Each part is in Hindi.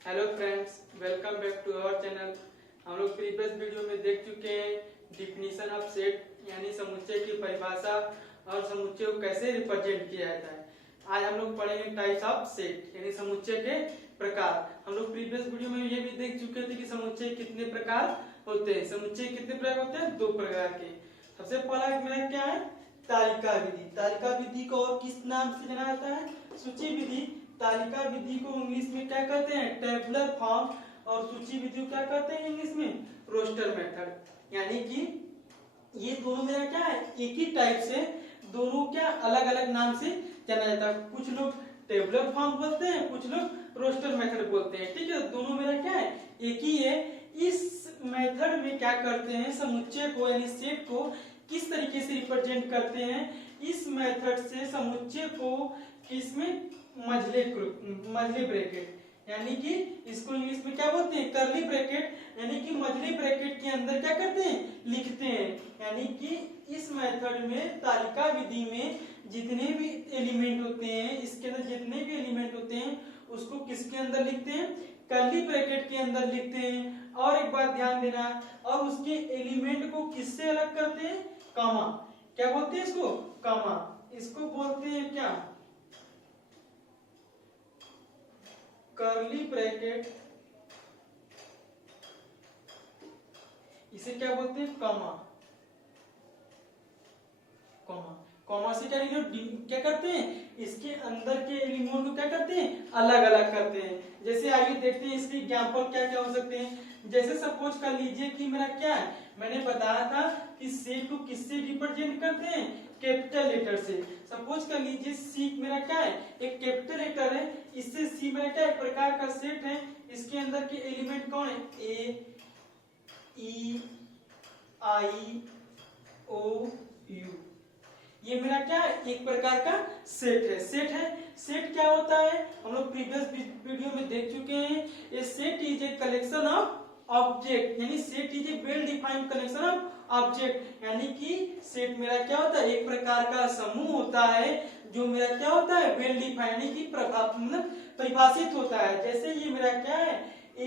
Hello friends, welcome back to our channel. हम लोग प्रीवियस वीडियो में देख चुके हैं डिफिनीशन ऑफ सेट यानी समुच्चय की परिभाषा और समुच्चय को कैसे रिप्रेजेंट किया जाता है। आज हम लोग पढ़ेंगे टाइप्स ऑफ सेट यानी समुच्चय के प्रकार। हम लोग प्रीवियस वीडियो में ये भी देख चुके थे कि समुच्चय कितने प्रकार होते हैं। समुच्चय कितने प्रकार होते हैं? 2 प्रकार के। सबसे पहला मेरा क्या है? तालिका विधि। तालिका विधि को और किस नाम से जाना जाता है? सूची विधि। तालिका विधि को इंग्लिश में क्या कहते हैं? Tabular form. और सूची विधि को क्या कहते हैं इंग्लिश में? Roster method. यानी कि ये दोनों मेरा क्या है? एक ही टाइप से दोनों क्या अलग अलग नाम से जाना जाता है। कुछ लोग टेबुलर फॉर्म बोलते हैं, कुछ लोग रोस्टर मेथड बोलते हैं। ठीक है, दोनों मेरा क्या है? एक ही है। इस मेथड में क्या करते हैं? समुच्चय को यानी सेट को किस तरीके से रिप्रेजेंट करते हैं? इस मेथड से समुच्चय को किसमें? मझले ब्रैकेट यानी कि इसको इंग्लिश में क्या बोलते हैं? Curly bracket. यानी कि मझले ब्रैकेट के अंदर क्या करते हैं? लिखते हैं। यानी कि इस मेथड में तालिका विधि में जितने भी एलिमेंट होते हैं, इसके अंदर जितने भी एलिमेंट होते हैं उसको किसके अंदर लिखते हैं? कर्ली ब्रैकेट के अंदर लिखते हैं। और एक बात ध्यान देना, और उसके एलिमेंट को किससे अलग करते हैं? कॉमा। क्या बोलते हैं इसको? कॉमा। इसको बोलते हैं क्या? Curly bracket. इसे क्या बोलते हैं? कॉमा। कॉमा कॉमा से क्या करते हैं? इसके अंदर के एलिमेंट को क्या करते हैं? अलग अलग करते हैं। जैसे आइए देखते हैं इसके एग्जांपल क्या क्या हो सकते हैं। जैसे सपोज कर लीजिए कि मेरा क्या है, मैंने बताया था कि सेट को किससे रिप्रेजेंट करते हैं? कैपिटल लेटर से। सपोज कर लीजिए सी मेरा क्या है? एक कैपिटल लेटर है। इससे सी मेरा क्या है? एक प्रकार का सेट है। इसके अंदर के एलिमेंट कौन है? ए, ई, आई, ओ, यू। ये मेरा क्या है? एक प्रकार का सेट है। सेट क्या होता है? हम लोग प्रीवियस वीडियो में देख चुके हैं। ये set is a collection of object यानी set is a well defined collection of object. यानी कि सेट मेरा क्या होता है? एक प्रकार का समूह होता है जो मेरा क्या होता है? वेल डिफाइंड यानी कि मतलब परिभाषित होता है। जैसे ये मेरा क्या है? ए,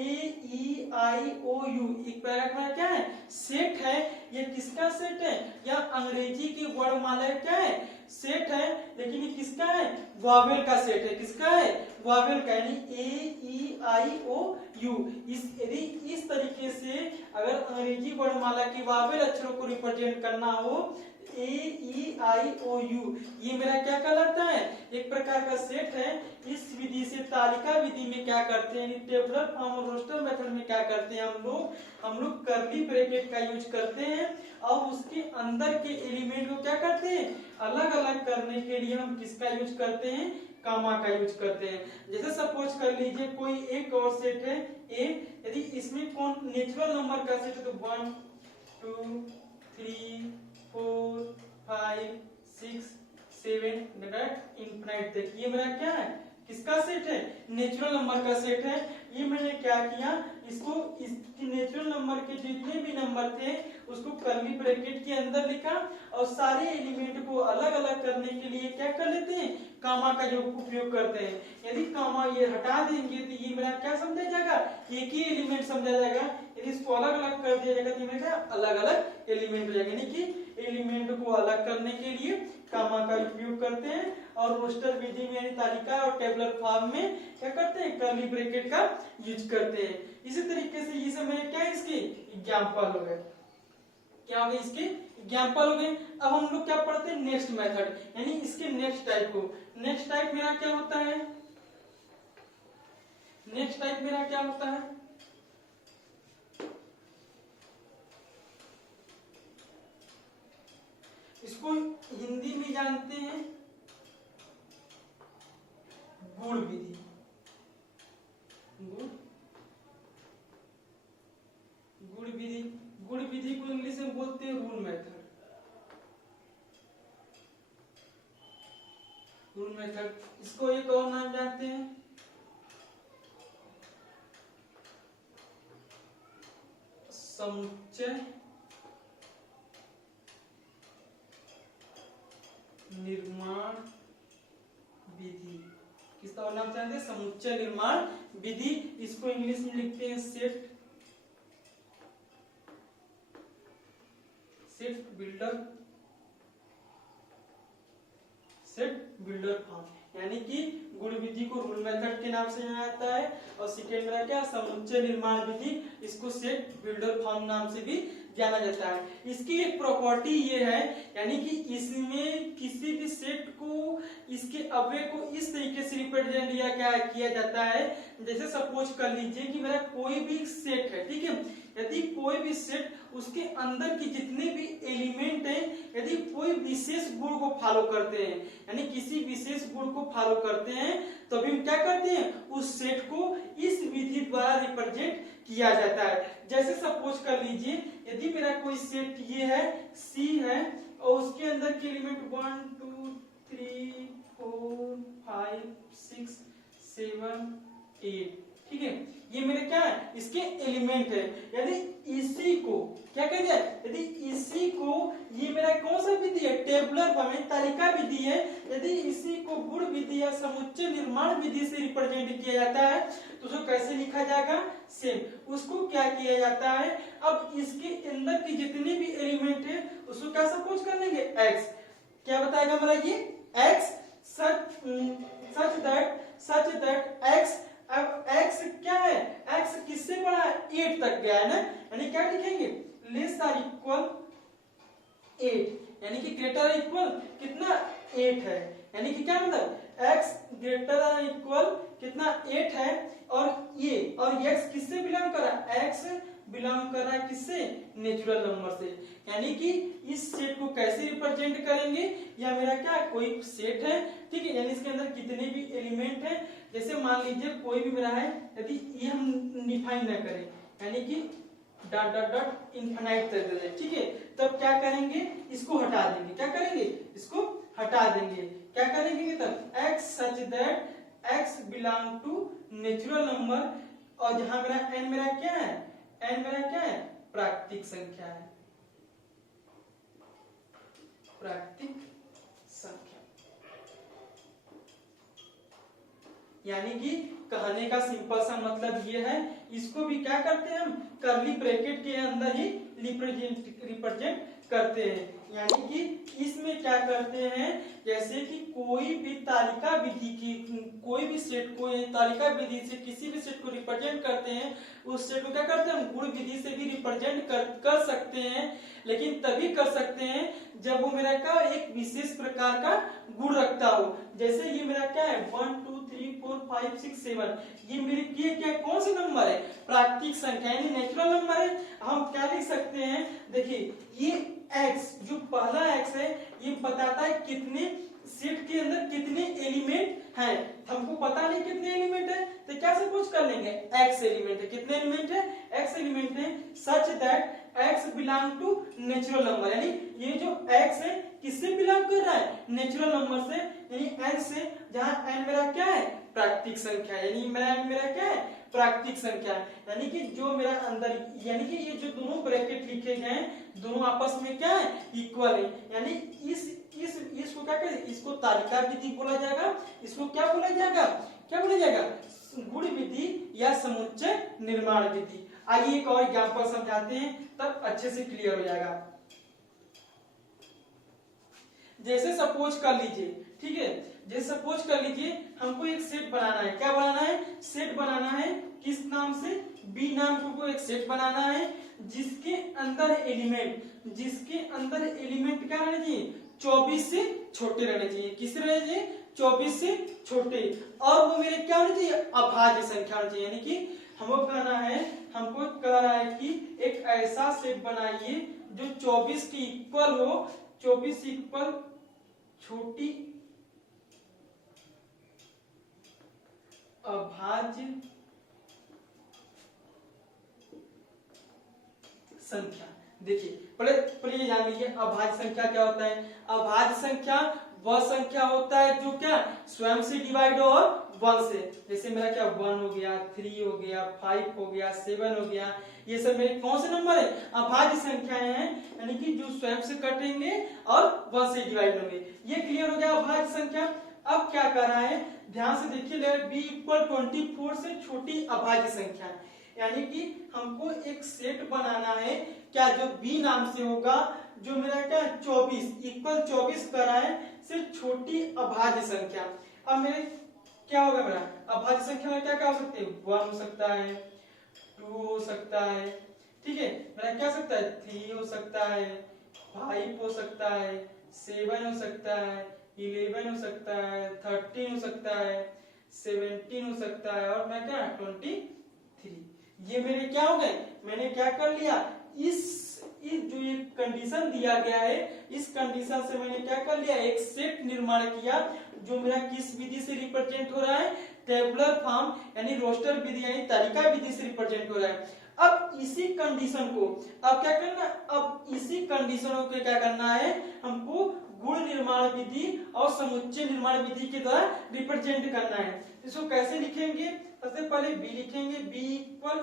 ई, आई, ओ, यू एक प्रकार का क्या है? सेट है। ये किसका सेट है? यह अंग्रेजी की वर्णमाला क्या है? सेट है। लेकिन ये किसका है? वॉवेल का सेट है। किसका है? वॉवेल का। यानी ए, ई, आई, ओ, यू। इस तरीके से अगर अंग्रेजी वर्णमाला की वॉवेल अक्षरों को रिप्रेजेंट करना हो, ए, ई, आई, ओ, यू, ये मेरा क्या कहलाता है? एक प्रकार का सेट है। इस विधि से तालिका विधि में क्या करते हैं? टेबुलर फॉर्म और रोस्टर मेथड में क्या करते हैं? हम लोग कर्ली ब्रैकेट का यूज करते हैं और उसके अंदर के एलिमेंट को क्या करते हैं? अलग अलग करने के लिए हम किसका यूज करते हैं? कॉमा का यूज करते हैं। जैसे सपोज कर लीजिए कोई एक और सेट है ए, यदि इसमें कौन नेचुरल नंबर का सेट है तो 1 2 3 4 5 6 7 इंफिनिट तक ये मेरा क्या है? किसका सेट है? नेचुरल नंबर का सेट है। ये मैंने क्या किया? इसको इस नेचुरल नंबर के जितने भी नंबर थे उसको कर्ली ब्रैकेट के अंदर लिखा और सारे एलिमेंट को अलग अलग करने के लिए क्या कर लेते हैं? कॉमा का जो उपयोग करते हैं। यदि कॉमा ये हटा देंगे तो ये मेरा क्या समझा जाएगा? एक ही एलिमेंट समझा जाएगा। यदि इसको अलग अलग कर दिया जाएगा तो मेरा अलग अलग एलिमेंट हो जाएगा। यानी कि एलिमेंट को अलग करने के लिए कॉमा का उपयोग करते हैं। और रोस्टर विधि में यानी तालिका और टेबुलर फॉर्म में क्या करते हैं? कर्ली ब्रैकेट का यूज करते हैं। इसी तरीके से ये सब मेरे क्या है? इसके एग्जांपल हो गए। क्या हो गए? इसके एग्जांपल हो गए। अब हम लोग क्या पढ़ते हैं? नेक्स्ट मेथड यानी इसके नेक्स्ट टाइप को। नेक्स्ट टाइप मेरा क्या होता है? नेक्स्ट टाइप मेरा क्या होता है? इसको हिंदी में जानते हैं गुण विधि। गुण विधि को इंग्लिश में बोलते हैं रूल मेथड। Rule method. इसको एक और नाम जानते हैं समुच्चय निर्माण विधि। किसका और नाम जानते हैं समुच्चय निर्माण विधि। इसको इंग्लिश में लिखते हैं सेट बिल्डर फॉर्म, यानी कि गुण विधि को रूल मेथड के नाम से जाना जाता है। और सेकेंड में क्या समुच्चय निर्माण विधि, इसको सेट बिल्डर फॉर्म नाम से भी जाना जाता है। इसकी एक प्रॉपर्टी ये है, यानी कि इसमें किसी भी सेट को इसके अवयव को इस तरीके से रिप्रेजेंट किया जाता है। जैसे सपोज कर लीजिए कि मेरा कोई भी सेट है, ठीक है, यदि कोई भी सेट उसके अंदर की जितने भी एलिमेंट हैं, यदि कोई विशेष गुण को फॉलो करते हैं, यानी किसी विशेष गुण को फॉलो करते हैं, तो अभी हम क्या करते हैं, उस सेट को इस विधि द्वारा रिप्रेजेंट किया जाता है। जैसे सपोज कर लीजिए यदि मेरा कोई सेट ये है सी है और उसके अंदर के एलिमेंट 1 2 3 4 5 6 7 8, ठीक है, ये मेरे क्या है, इसके एलिमेंट है। यदि इसी को क्या कह दिया, यदि इसी को ये मेरा कौन सा विधि है, टेबुलर फॉर्म तालिका विधि है, यदि इसी को गुण विधि या समुच्चय निर्माण विधि से रिप्रेजेंट किया जाता है तो उसको कैसे लिखा जाएगा, सेम। उसको क्या किया जाता है, अब इसके अंदर की जितने भी एलिमेंट है उसको क्या सपोज कर लेंगे, एक्स। क्या बताएगा मेरा ये एक्स, सच दैट एक्स। अब x क्या है, x किससे बड़ा है, 8 तक गया है ना, यानी क्या लिखेंगे, लेस आर इक्वल 8, यानी कि ग्रेटर इक्वल कितना 8 है, यानी कि क्या मतलब x ग्रेटर आर इक्वल कितना 8 है। और x किससे बिलोंग कर रहा है, x बिलोंग कर रहा है किससे, नेचुरल नंबर से। यानी कि इस सेट को कैसे रिप्रेजेंट करेंगे, या मेरा क्या कोई सेट है, ठीक है, यानी इसके अंदर कितने भी एलिमेंट हैं, जैसे मान लीजिए कोई भी मेरा है, यदि ये हम डिफाइन न करें, यानी कि डॉट डॉट डॉट इनफिनाइट कर देते, ठीक है, तब क्या करेंगे, इसको हटा देंगे, क्या करेंगे, इसको हटा देंगे, क्या करेंगे तब, x such that x belong to natural number. और जहां मेरा n मेरा क्या है, n मेरा क्या है, प्राकृतिक संख्या है, प्राकृतिक संख्या। यानी कि कहने का सिंपल सा मतलब ये है, इसको भी क्या करते हैं हम, कर्ली ब्रैकेट के अंदर ही रिप्रेजेंट करते हैं। यानी कि इसमें क्या करते हैं, जैसे कि कोई भी तालिका विधि की कोई भी सेट को तालिका विधि से किसी भी सेट को रिप्रेजेंट करते हैं, उस सेट को क्या करते हैं, हम गुण विधि से भी रिप्रेजेंट कर सकते हैं, लेकिन तभी कर सकते हैं जब वो मेरा का एक विशेष प्रकार का गुण रखता हो। जैसे ये मेरा क्या है 1 2 3 4 5 6 7, ये मेरे क्या कौन सा नंबर है, प्राकृतिक संख्या यानी नेचुरल नंबर है। हम क्या लिख सकते हैं, देखिए ये x जो पहला x है ये बताता है कितने सेट के अंदर कितने एलिमेंट हैं, हमको पता नहीं कितने एलिमेंट है, तो क्या सपोज कर लेंगे x एलिमेंट है, कितने एलिमेंट है, x एलिमेंट है, such that x belong to natural number, यानी ये जो x है किससे बिलोंग कर रहा है, नेचुरल नंबर से, यानी n से, जहां n मेरा क्या है, प्राकृतिक संख्या, यानी मेरा क्या है, प्राकृतिक संख्या। यानी कि जो मेरा अंदर, यानी कि ये जो दोनों ब्रैकेट लिखे गए हैं दोनों आपस में क्या है, इक्वल है, यानी इसको क्या करें, इसको तालिका विधि बोला जाएगा, इसको क्या बोला जाएगा, गुण विधि या समुच्चय निर्माण विधि। आइए एक और एग्जांपल समझाते हैं तब अच्छे से क्लियर हो जाएगा। जैसे सपोज कर लीजिए, ठीक है, जैसे सपोज कर लीजिए हमको एक सेट बनाना है, क्या बनाना है, सेट बनाना है, किस नाम से, बी नाम को एक सेट बनाना है जिसके अंदर एलिमेंट क्या रहने चाहिए, 24 से छोटे रहने चाहिए, किस रहने चाहिए, 24 से छोटे, और वो मेरे क्या होने चाहिए, अभाज्य संख्या होनी चाहिए। यानी कि हमको कह रहा है कि एक ऐसा सेट बनाइए जो 24 की इक्वल हो, 24 इक्वल छोटी अभाज्य संख्या। देखिए पहले ये जान लीजिए अभाज्य संख्या क्या होता है। अभाज्य संख्या वह संख्या होता है जो क्या स्वयं से डिवाइड हो और 1 से, जैसे मेरा क्या 1 हो गया, 3 हो गया, 5 हो गया, 7 हो गया, ये सब मेरे कौन से नंबर है, अभाज्य संख्याएं हैं, यानी कि जो स्वयं से कटेंगे और 1 से डिवाइड होंगे। ये क्लियर हो गया अभाज्य संख्या। अब क्या कर रहा है, ध्यान से देखिए, लेट बी इक्वल 24 से छोटी अभाज्य संख्या, यानी कि हमको एक सेट बनाना है क्या जो बी नाम से होगा, जो मेरा क्या 24 इक्वल 24 कराए से छोटी अभाज्य संख्या। अब मेरे क्या होगा, मेरा अभाज्य संख्या में क्या क्या हो सकती है, 1 हो सकता है, 2 हो सकता है, ठीक है, मेरा क्या हो सकता है, 3 हो सकता है, 5 हो सकता है, 7 हो सकता है, 11 हो सकता है, 13 हो सकता है, 17 हो सकता है, और मैं क्या 23। ये मेरे क्या हो गए, मैंने क्या कर लिया, इस जो ये कंडीशन दिया गया है, इस कंडीशन से मैंने क्या कर लिया, एक सेट निर्माण किया जो मेरा किस विधि से रिप्रेजेंट हो रहा है, टेबुलर फॉर्म यानी रोस्टर विधि यानी तालिका विधि से रिप्रेजेंट हो रहा है। अब इसी कंडीशन को अब क्या करना, अब इसी कंडीशनों को क्या करना है, हमको गुण निर्माण विधि और समुच्चय निर्माण विधि के द्वारा रिप्रेजेंट करना है। इसको कैसे लिखेंगे, सबसे पहले बी लिखेंगे, बी इक्वल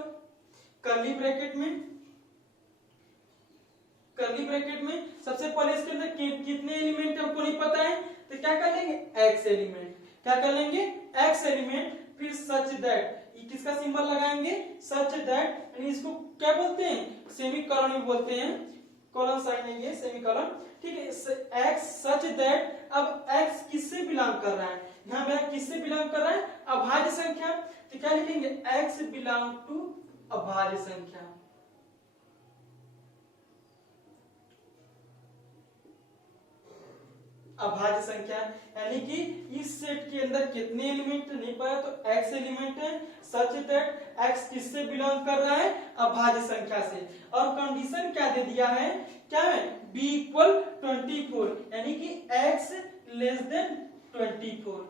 कर्ली ब्रैकेट में सबसे पहले इसके अंदर कितने एलिमेंट हमको नहीं पता है, तो क्या कर लेंगे, एक्स एलिमेंट, क्या कर लेंगे, एक्स एलिमेंट, फिर सच दैट, किसका सिंबल लगाएंगे, सच दैट, यानी इसको क्या बोलते हैं, सेमी कॉलन भी बोलते हैं, कॉलन साइन नहीं है, सेमी कॉलन, ठीक है, एक्स सच दैट। अब एक्स किससे बिलोंग कर रहा है, यहाँ मेरा किससे बिलोंग कर रहा है, अभाज्य संख्या, तो क्या लिखेंगे, एक्स बिलोंग टू अभाज्य संख्या। अभाज्य संख्या यानी कि इस सेट के अंदर कितने एलिमेंट नहीं पाया, तो एक्स एलिमेंट है, सच दैट एक्स किससे बिलोंग कर रहा है, अभाज्य संख्या से। और कंडीशन क्या दे दिया है, क्या है, b इक्वल 24, यानी कि x लेस देन 24,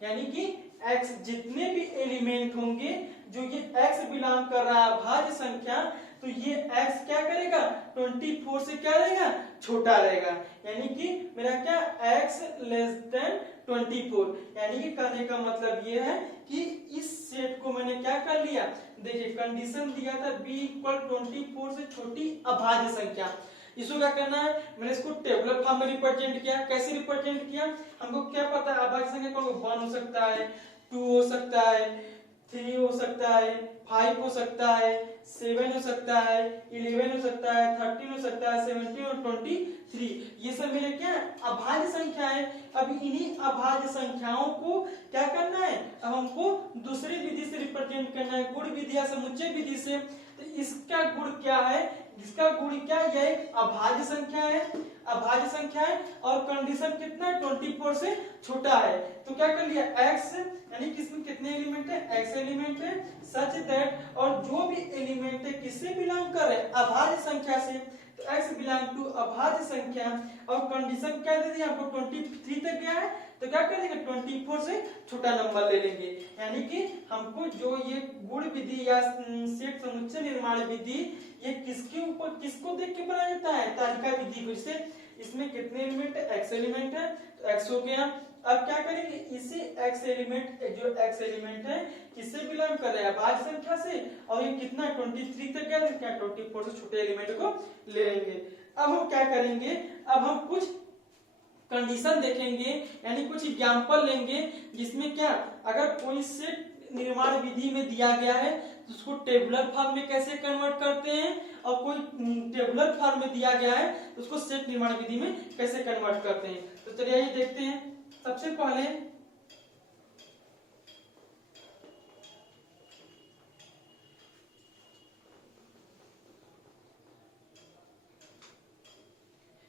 यानी कि x जितने भी एलिमेंट होंगे जो ये x बिलोंग कर रहा है अभाज्य संख्या, तो ये x क्या करेगा, 24 से क्या रहेगा, छोटा रहेगा, यानी कि मेरा क्या x लेस देन 24, यानी कि कहने का मतलब ये है कि इस सेट को मैंने क्या कर लिया, देखिए कंडीशन दिया था b इक्वल 24 से छोटी अभाज्य संख्या, इसको क्या करना है, मैंने इसको टेबुलर फॉर्म में रिप्रेजेंट किया। कैसे रिप्रेजेंट किया, हमको क्या पता है, अभाज्य संख्या कौन, 1 हो सकता है, 2 हो सकता है, 3 हो सकता है, 5 हो सकता है, 7 हो सकता है, 11 हो सकता है, 13 हो सकता है, 17 और 23, ये सब मेरे क्या अभाज्य संख्या है। अब इन्हीं अभाज्य संख्याओं को क्या करना है, अब हमको दूसरी विधि से रिप्रेजेंट करना है, गुण विधि या समुच्चय विधि से। तो इसका गुण क्या है, इसका गुण क्या, यह एक अभाज्य संख्या है, अभाज्य संख्या है, और कंडीशन कितना है, 24 से छोटा है, तो क्या कर लिया, x यानी किसमें कितने एलिमेंट है, x एलिमेंट है, सच दैट, और जो भी एलिमेंट है किससे बिलोंग कर रहे हैं, अभाज्य संख्या से, तो x बिलोंग टू अभाज्य संख्या, और कंडीशन क्या दे दिया हमको, 23 तक गया है, तो क्या करेंगे, 24 से छोटा नंबर ले लेंगे, यानी कि हमको जो ये गुण विधि या सेट समुच्चय निर्माण विधि, ये किसके ऊपर, किसको देख के बनाया जाता है, तालिका विधि को, जिससे इसमें कितने एलिमेंट है, x एलिमेंट है, तो x हो गया। अब क्या करेंगे, इसी x एलिमेंट, जो x एलिमेंट है किससे बिलोंग कर रहा है, अभाज्य संख्या से, और ये कितना 23 तक गया, तो क्या 24 से छोटे एलिमेंट को ले लेंगे। अब हम क्या करेंगे, अब हम कुछ कंडीशन देखेंगे, यानी कुछ एग्जांपल लेंगे, जिसमें क्या, अगर कोई सेट निर्माण विधि में दिया गया है तो उसको टेबुलर फॉर्म में कैसे कन्वर्ट करते हैं, और कोई टेबुलर फॉर्म में दिया गया है तो उसको सेट निर्माण विधि में कैसे कन्वर्ट करते हैं। तो चलिए ये देखते हैं। सबसे पहले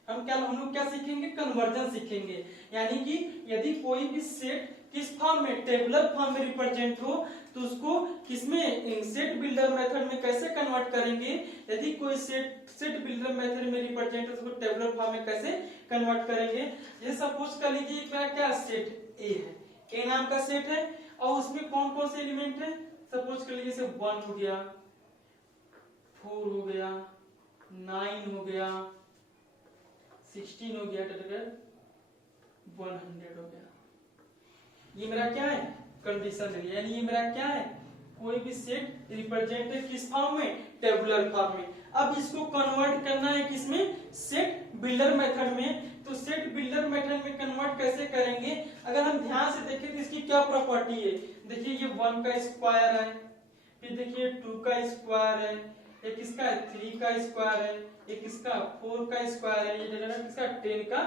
हम लोग क्या सीखेंगे, कन्वर्जन सीखेंगे, यानी कि यदि कोई भी सेट किस फॉर्म में, टेबुलर फॉर्म में रिप्रेजेंट हो, तो उसको किसमें, सेट बिल्डर मेथड में कैसे कन्वर्ट करेंगे। यदि कोई सेट बिल्डर मेथड में रिप्रेजेंट हो तो उसको टेबुलर फॉर्म में कैसे कन्वर्ट करेंगे। जैसे सपोज कर लीजिए क्या सेट ए है, ए नाम का सेट है, और उसमें कौन कौन से एलिमेंट है, सपोज कर लीजिए 1 हो गया, 4 हो गया, 9 हो गया, 16 हो गया, 100 हो गया। ये मेरा क्या है, कंडीशन है, यानी ये मेरा क्या है, कोई भी सेट रिप्रेजेंट है किस फॉर्म में, टेबुलर फॉर्म में। अब इसको कन्वर्ट करना है किसमें, सेट बिल्डर मेथड में। तो सेट बिल्डर मेथड में कन्वर्ट कैसे करेंगे? अगर हम ध्यान से देखें तो इसकी क्या प्रॉपर्टी है? देखिए ये 1 का स्क्वायर है, फिर देखिए 2 का स्क्वायर है, एक इसका 3 का स्क्वायर है, एक इसका 4 का स्क्वायर है, ये इसका 10 का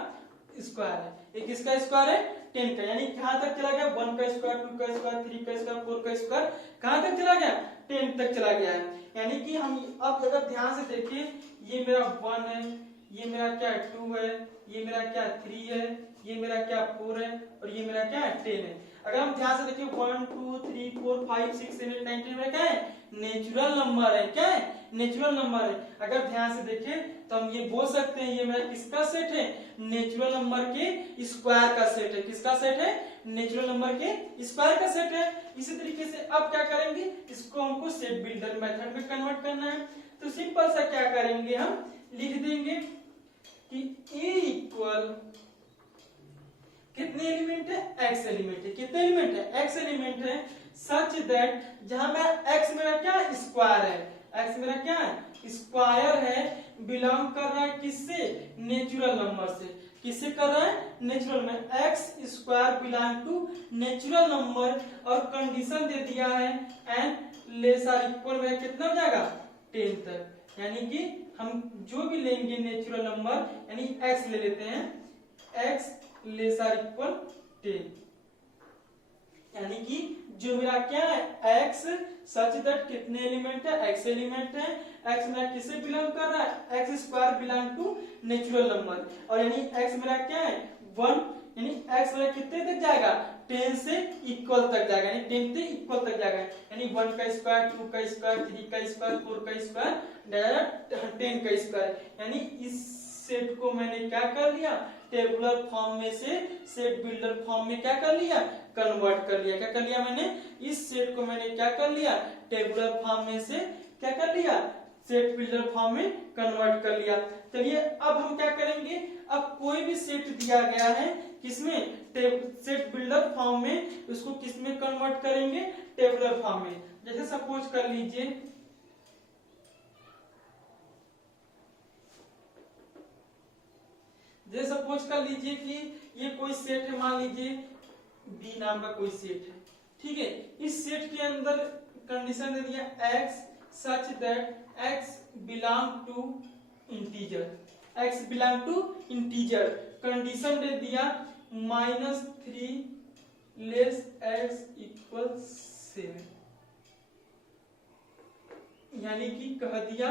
स्क्वायर है, एक इसका स्क्वायर है 10 का। यानी कहां तक चला गया? 1 का स्क्वायर, 2 का स्क्वायर, 3 का स्क्वायर, 4 का स्क्वायर, कहां तक चला गया? 10 तक चला गया है। यानी कि हम अब अगर ध्यान से देखें, ये मेरा 1 है, ये मेरा क्या 2 है, ये मेरा क्या 3 है, ये मेरा क्या 4 है, और ये मेरा क्या 10 है। अगर हम ध्यान से देखें 1 2 3 4 5 6 7 8 9 10 में क्या है? नेचुरल नंबर है। क्या है? नेचुरल नंबर है। अगर ध्यान से देखें तो हम ये बोल सकते हैं ये मेरा किसका सेट है? नेचुरल नंबर के स्क्वायर का सेट है। किसका सेट है? नेचुरल नंबर के स्क्वायर का सेट है। इसी तरीके से अब क्या करेंगे? इसको हमको सेट बिल्डर मेथड में कन्वर्ट करना है। तो सिंपल सा क्या करेंगे, हम लिख देंगे कि A इक्वल कितने एलिमेंट है? x एलिमेंट है। कितने एलिमेंट है? x एलिमेंट है। सच दैट जहां मेरा x मेरा क्या है? स्क्वायर है। x मेरा क्या है? स्क्वायर है। बिलोंग कर रहा है किससे? नेचुरल नंबर से। किससे कर रहा है? नेचुरल में। x square belong to natural number, और कंडीशन दे दिया है एंड लेस आर इक्वल में कितना हो जाएगा? 10 तक। यानी कि हम जो भी लेंगे नेचुरल नंबर, यानी x ले लेते हैं, x लेस आर इक्वल 10, यानी कि जो मेरा क्या है? x सच दैट कितने एलिमेंट है? x एलिमेंट है। x मेरा किससे बिलोंग कर रहा है? x square belong to natural number, और यानी x मेरा क्या है? 1, यानी x मेरा कितने तक जाएगा? 10 से इक्वल तक जाएगा, यानी 10 से इक्वल तक जाएगा। यानी 1 का स्क्वायर, 2 का स्क्वायर, 3 का स्क्वायर, 4 का स्क्वायर, 10 का स्क्वायर। यानी इस सेट को मैंने क्या कर लिया? टेबुलर फॉर्म में से सेट बिल्डर फॉर्म में क्या कर लिया? कन्वर्ट कर लिया। क्या कर लिया मैंने? इस सेट को मैंने क्या कर लिया? टेबुलर फॉर्म में से क्या कर लिया? सेट बिल्डर फॉर्म में कन्वर्ट कर लिया। चलिए अब हम क्या करेंगे? अब कोई भी सेट दिया गया है किसमें? सेट बिल्डर फॉर्म में, उसको किसमें कन्वर्ट करेंगे? टेबुलर फॉर्म में। जैसे सपोज कर लीजिए कि ये कोई सेट है, मान लीजिए बी नाम का कोई सेट है, ठीक है। इस सेट के अंदर कंडीशन दे दिया x such that x belong to integer, x belong to integer. Condition दे दिया -3 लेस x इक्वल 7, यानी कि कह दिया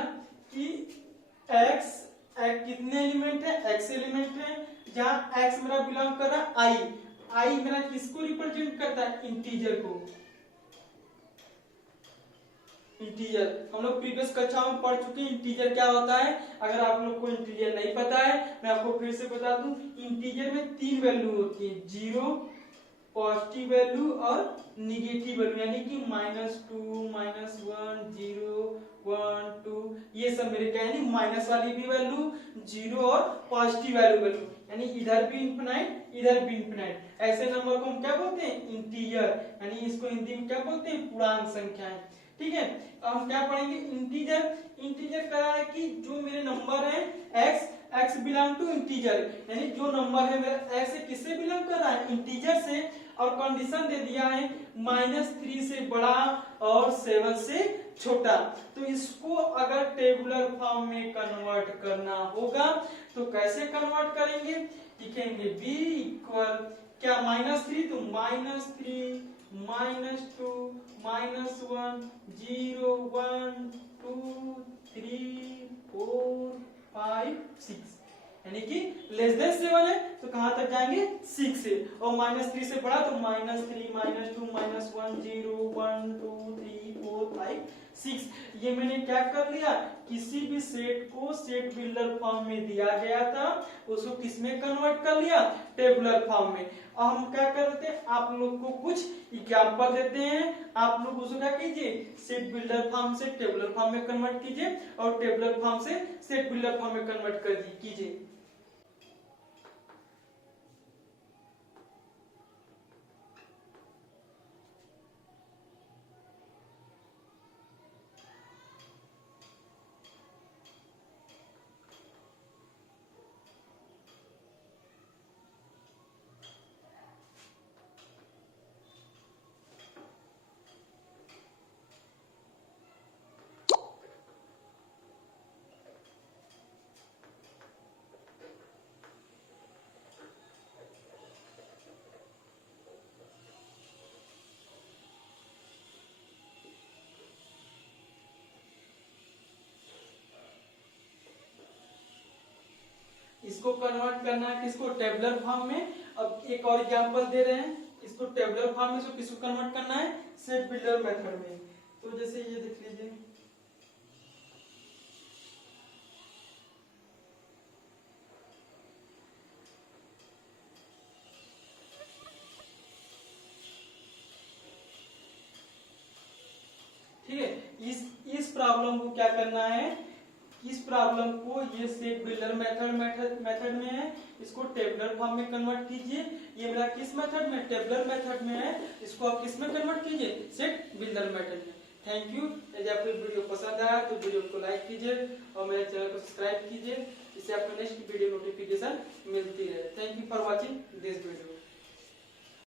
कि x कितने एलिमेंट है? x एलिमेंट है। जहां x मेरा बिलोंग कर रहा है i मेरा किसको रिप्रेजेंट करता है? इंटीजर को। इंटीजर हम लोग प्रीवियस कक्षाओं में पढ़ चुके हैं इंटीजर क्या होता है। अगर आप लोग को इंटीजर नहीं पता है, मैं आपको फिर से बता दूं। इंटीजर में 3 वैल्यू होती है, 0, पॉजिटिव वैल्यू और निगेटिव वैल्यू, यानी कि -2, -1, 0, 1, 2, ये सब मेरे क्या, यानी माइनस वाली भी वैल्यू, 0 और पॉजिटिव वैल्यू, यानी इधर भी इंफिनाइट इधर भी इंफिनाइट। ऐसे नंबर को हम क्या बोलते हैं? इंटीजर, यानी इसको हिंदी में क्या बोलते हैं? पूर्णांक संख्याएं। ठीक है, अब हम क्या पढ़ेंगे? इंटीजर कह है कि जो मेरे नंबर है x बिलोंग टू इंटीजर, यानी जो नंबर है मेरा x किससे बिलोंग कर रहा है? इंटीजर से। और कंडीशन दे दिया है -3 से बड़ा और 7 से छोटा। तो इसको अगर टेबुलर फॉर्म में कन्वर्ट करना होगा तो कैसे कन्वर्ट करेंगे? लिखेंगे b इक्वल क्या? -3, तो -3 -2 -1 0 1 2 3 4 5 6, यानी कि लेस देन 7 है तो कहां तक जाएंगे? 6 से। और -3 से बड़ा तो -3 -2 -1 0 1 2 3 4 5 6। ये मैंने क्या कर लिया? किसी भी सेट को सेट बिल्डर फॉर्म में दिया गया था, उसको किसमें कन्वर्ट कर लिया? टेबुलर फॉर्म में। अब हम क्या करते हैं? आप लोग को कुछ एग्जांपल देते हैं, आप लोग उसको क्या कीजिए? सेट बिल्डर फॉर्म से टेबुलर फॉर्म में कन्वर्ट कीजिए और टेबुलर फॉर्म से सेट बिल्डर फॉर्म में कन्वर्ट कर कीजिए। इसको कन्वर्ट करना है किसको, टेबुलर फॉर्म में। अब एक और एग्जांपल दे रहे हैं, इसको टेबुलर फॉर्म में से किसको कन्वर्ट करना है, सेट बिल्डर मेथड में। तो जैसे ये देख लीजिए, ठीक है। इस प्रॉब्लम को क्या करना है, इस प्रॉब्लम को ये सेट बिल्डर मेथड में है, इसको टेबुलर फॉर्म में कन्वर्ट कीजिए। ये मेरा किस मेथड में, टेबुलर मेथड में है, इसको आप किस में कन्वर्ट कीजिए, सेट बिल्डर मेथड में। Thank you. यदि आपको वीडियो पसंद आया तो वीडियो को लाइक कीजिए और मेरे चैनल को सब्सक्राइब कीजिए, इससे आपको नेक्स्ट वीडियो नोटिफिकेशन मिलती है। Thank you for watching.